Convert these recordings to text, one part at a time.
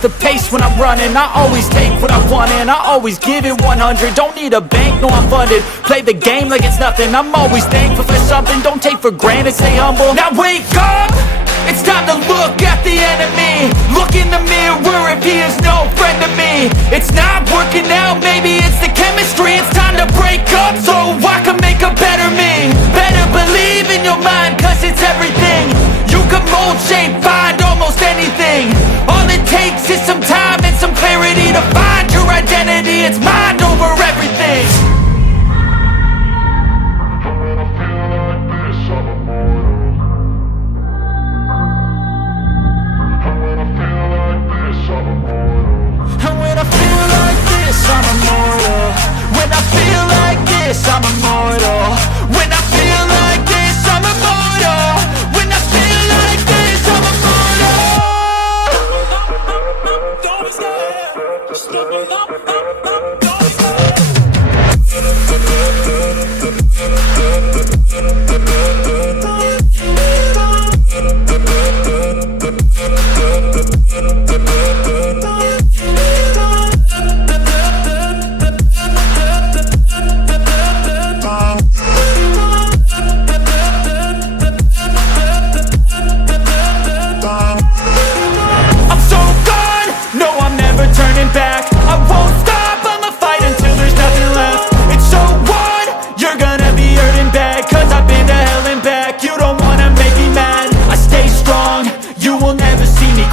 set the pace when I'm running. I always take what I want and I always give it 100. Don't need a bank, no I'm funded. Play the game like it's nothing. I'm always thankful for something. Don't take for granted, stay humble. Now wake up! It's time to look at the enemy. Look in the mirror if he is no friend to me. It's not working out, maybe it's the chemistry. It's time to break up so I can make a better me. Better believe in your mind, cause it's everything. You can mold, shape, find almost anything. All it takes is some time and some clarity to find your identity. It's mind over everything. I'm immortal. When I feel like this, I'm immortal. When I feel like this, I'm immortal. When I feel like this, I'm immortal. Don't be scared. Just give me up. Don't be scared.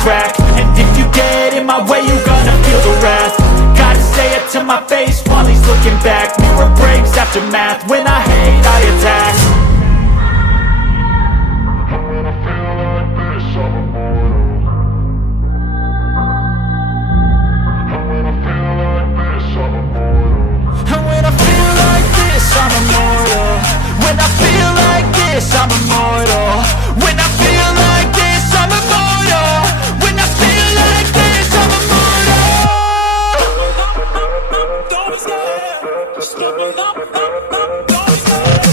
And if you get in my way, you're gonna feel the wrath. Gotta say it to my face while he's looking back. Mirror breaks after math. When I hate, I attack. When I feel like this, I'm immortal. When I feel like this, I'm immortal. When I feel like this, I'm immortal. When I feel like this, I'm immortal. When I feel like this, I'm immortal. When I feel like this, I'm immortal. Don't be scared. Just give me up. Don't be scared.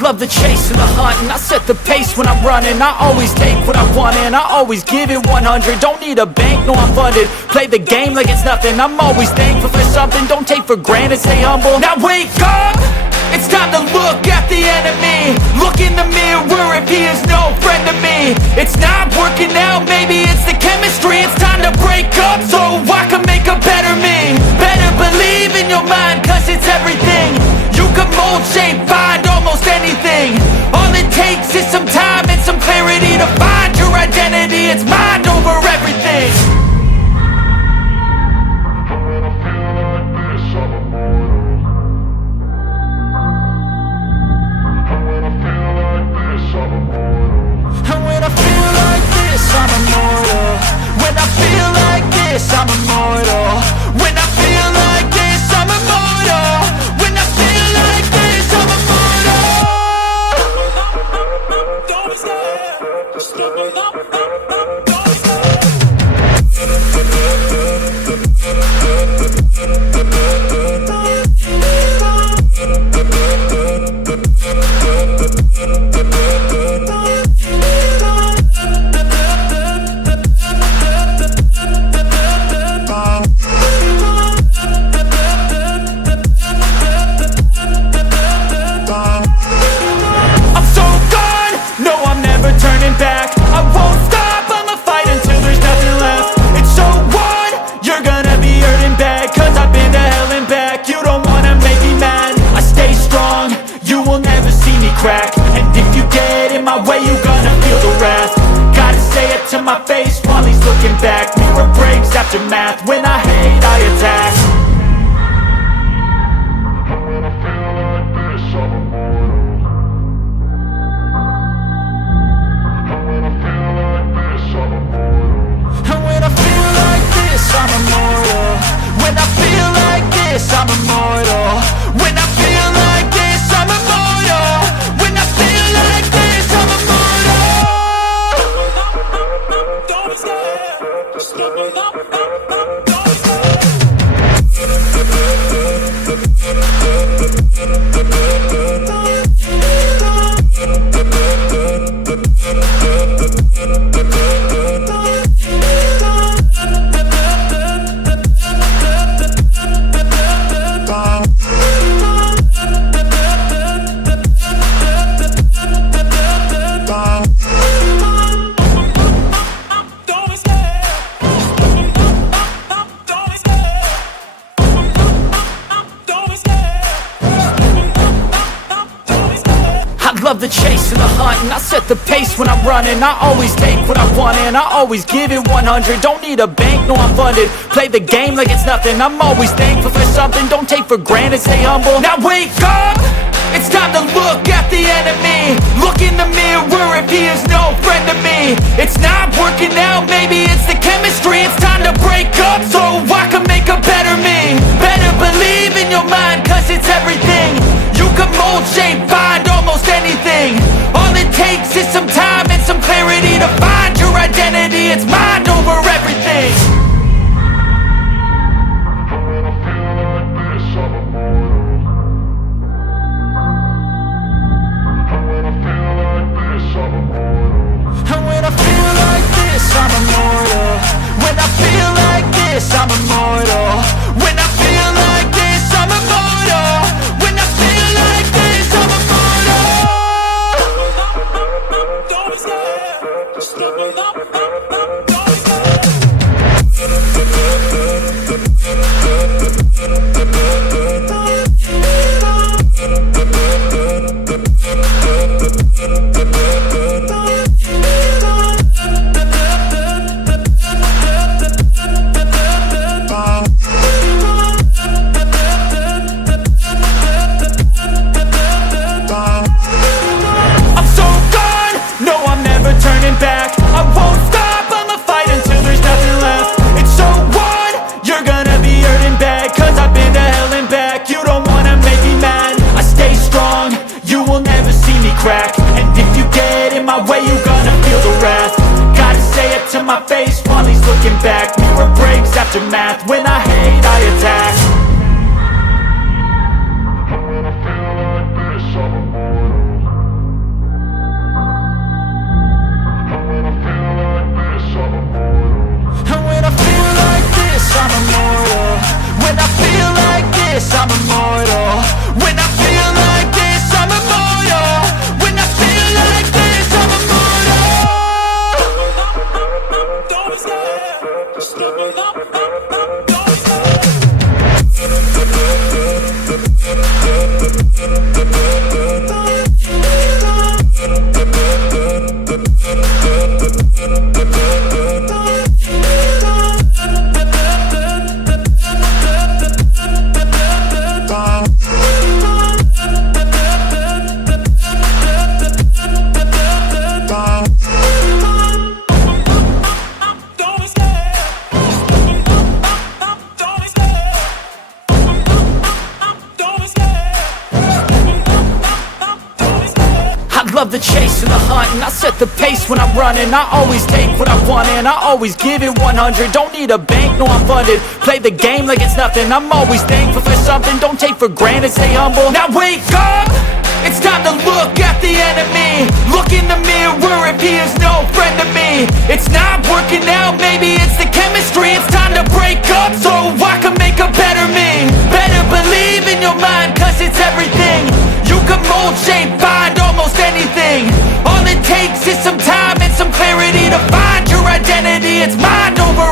Love the chase and the hunt, and I set the pace when I'm running. I always take what I want and I always give it 100. Don't need a bank, no I'm funded. Play the game like it's nothing. I'm always thankful for something. Don't take for granted, stay humble. Now wake up! It's time to look at the enemy. Look in the mirror if he is no friend to me. It's not working out, maybe it's the chemistry. It's time to break up so I can make a better me. Better believe in your mind, cause it's everything. You can mold, shape, find almost anything. All it takes is some time and some clarity to find your identity. It's mind over everything. When I feel like this, I'm immortal. When I feel like this, I'm immortal. When I feel like this, I'm immortal. When I feel like this, I'm immortal. When I feel like this, I'm immortal. When I feel like this, I'm immortal. Don't be scared. Just give me up. Don't be scared. I'm so gone. No, I'm never turning back. I won't stop. I'ma pace when I'm running. I always take what I want and I always give it 100. Don't need a bank, no I'm funded. Play the game like it's nothing. I'm always thankful for something. Don't take for granted, stay humble. Now wake up, it's time to look at the enemy. Look in the mirror if he is no friend to me. It's not working out, maybe it's the chemistry. It's time to break up so I can make a better me. Better believe in your mind, cause it's everything. You can mold, shape, find almost anything. All it takes is some time and some clarity to find your identity. It's mind over everything. And when I feel like this, I'm immortal. When I feel like this, I'm immortal. When I feel like this, I'm immortal. When I feel like this, I'm immortal. Don't be scared. Just level up. Don't be scared. Turning back, I won't stop, I'ma fight until there's nothing left. It's so what? You're gonna be hurting bad, cause I've been to hell and back. You don't wanna make me mad, I stay strong, you will never see me crack. And if you get in my way, you're gonna feel the wrath. Gotta say it to my face while he's looking back. Mirror breaks after math, when I hate, I attack. I'm immortal. When I feel like this, I'm immortal. When I feel like this, I'm immortal. When I feel like this, I'm immortal. Don't be scared. Just level up. Don't be scared. Love the chase and the hunt, and I set the pace when I'm running. I always take what I want and I always give it 100. Don't need a bank, no I'm funded. Play the game like it's nothing. I'm always thankful for something. Don't take for granted, stay humble. Now wake up, it's time to look at the enemy. Look in the mirror if he is no friend to me. It's not working out, maybe it's the chemistry. It's time to break up so I can make a better me. Better believe in your mind, cause it's everything. You can mold, shape, find almost anything. All it takes is some time and some clarity to find your identity. It's mind over